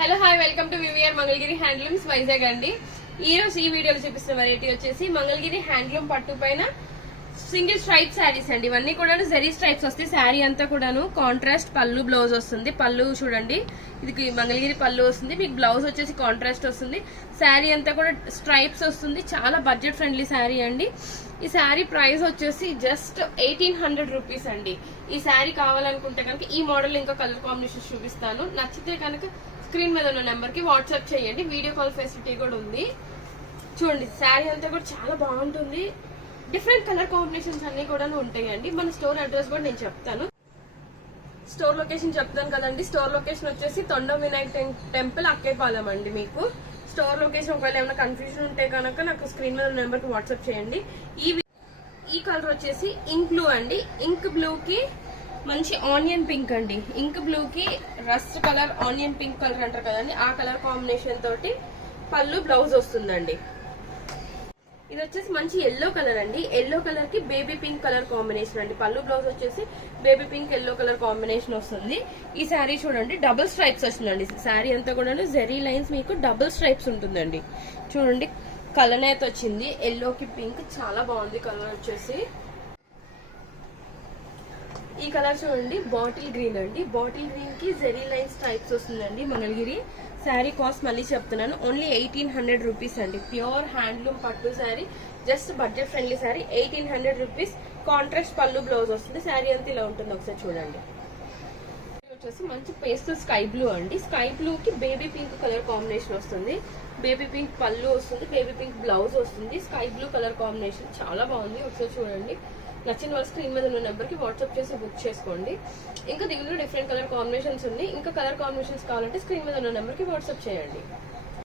Hello hi welcome to VVR Mangalagiri handlooms Vizag అండి. ఈ రోజు ఈ వీడియోలో చూపిస్తున్న వెరైటీ వచ్చేసి మంగళగిరి హ్యాండ్లూమ్ పట్టు పైన సింగిల్ స్ట్రైప్ శారీస్ అండి. ఇవన్నీ కూడా జరీ స్ట్రైప్స్ వస్తాయి. శారీ అంతా కూడాను కాంట్రాస్ట్ పళ్ళు బ్లౌజ్ వస్తుంది. పళ్ళు చూడండి, ఇది మంగళగిరి పళ్ళు వస్తుంది. మీకు బ్లౌజ్ వచ్చేసి కాంట్రాస్ట్ వస్తుంది. శారీ అంతా కూడా స్ట్రైప్స్ వస్తుంది. చాలా బడ్జెట్ ఫ్రెండ్లీ శారీ అండి. ఈ శారీ ప్రైస్ వచ్చేసి జస్ట్ 1800 రూపీస్ అండి. ఈ శారీ కావాలనుకుంటే కనుక ఈ మోడల్ ఇంకా కలర్ కాంబినేషన్ చూపిస్తాను. నచ్చితే కనుక స్క్రీన్ మీద ఉన్న నెంబర్ కి వాట్సాప్ చేయండి. వీడియో కాల్ ఫెసిలిటీ కూడా ఉంది. చూడండి, శారీ అంతా కూడా చాలా బాగుంటుంది. డిఫరెంట్ కలర్ కాంబినేషన్స్ అన్ని కూడా ఉంటాయండి. మన స్టోర్ అడ్రస్ కూడా నేను చెప్తాను. స్టోర్ లొకేషన్ చెప్తాను కదండి. స్టోర్ లొకేషన్ వచ్చేసి తొండ వినాయక్ టెంపుల్ అక్కేపాలెం అండి. మీకు స్టోర్ లొకేషన్ ఒకవేళ ఏమైనా కన్ఫ్యూజన్ ఉంటే కనుక నాకు స్క్రీన్ మీద నెంబర్ కి వాట్సాప్ చేయండి. ఈ కలర్ వచ్చేసి ఇంక్ బ్లూ అండి. ఇంక్ బ్లూ కి మంచి ఆనియన్ పింక్ అండి. ఇంక్ బ్లూ కి rust colour onion pink colour అంటారు కదండి, ఆ కలర్ కాంబినేషన్ తోటి పళ్ళు బ్లౌజ్ వస్తుందండి. ఇది వచ్చేసి మంచి ఎల్లో కలర్ అండి. ఎల్లో కలర్ కి బేబీ పింక్ కలర్ కాంబినేషన్ అండి. పళ్ళు బ్లౌజ్ వచ్చేసి baby pink yellow colour combination వస్తుంది. ఈ శారీ చూడండి, డబుల్ స్ట్రైప్స్ వస్తుందండి. శారీ అంతా కూడా జెరీ లైన్స్ మీకు డబుల్ స్ట్రైప్స్ ఉంటుందండి. చూడండి, కలర్ అయితే వచ్చింది. ఎల్లోకి పింక్ చాలా బాగుంది. కలర్ వచ్చేసి ఈ కలర్ చూడండి, బాటిల్ గ్రీన్ అండి. బాటిల్ గ్రీన్ కి జెరీ లైన్స్ టైప్స్ వస్తుందండి. మంగళగిరి శారీ కాస్ట్ మళ్ళీ చెప్తున్నాను, ఓన్లీ 1800 రూపీస్ అండి. ప్యూర్ హ్యాండ్లూమ్ పట్టు sari, just budget friendly sari. 1800 rupees. Contrast పళ్ళు బ్లౌజ్ వస్తుంది. శారీ అంతా ఇలా ఉంటుంది. ఒకసారి చూడండి. వచ్చేసి మంచి పేస్టల్ స్కై బ్లూ అండి. స్కై బ్లూ కి బేబీ పింక్ కలర్ కాంబినేషన్ వస్తుంది. బేబీ పింక్ పళ్ళు వస్తుంది. బేబీ పింక్ బ్లౌజ్ వస్తుంది. స్కై బ్లూ కలర్ కాంబినేషన్ చాలా బాగుంది. ఒకసారి చూడండి. నచ్చిన వాళ్ళ స్క్రీన్ మీద ఉన్న నెంబర్ కి వాట్సాప్ చేసి బుక్ చేసుకోండి. ఇంకా దీనిలో డిఫరెంట్ కలర్ కాంబినేషన్స్ ఉన్నాయి. ఇంకా కలర్ కాంబినేషన్స్ కావాలంటే స్క్రీన్ మీద ఉన్న నెంబర్ కి వాట్సాప్ చేయండి.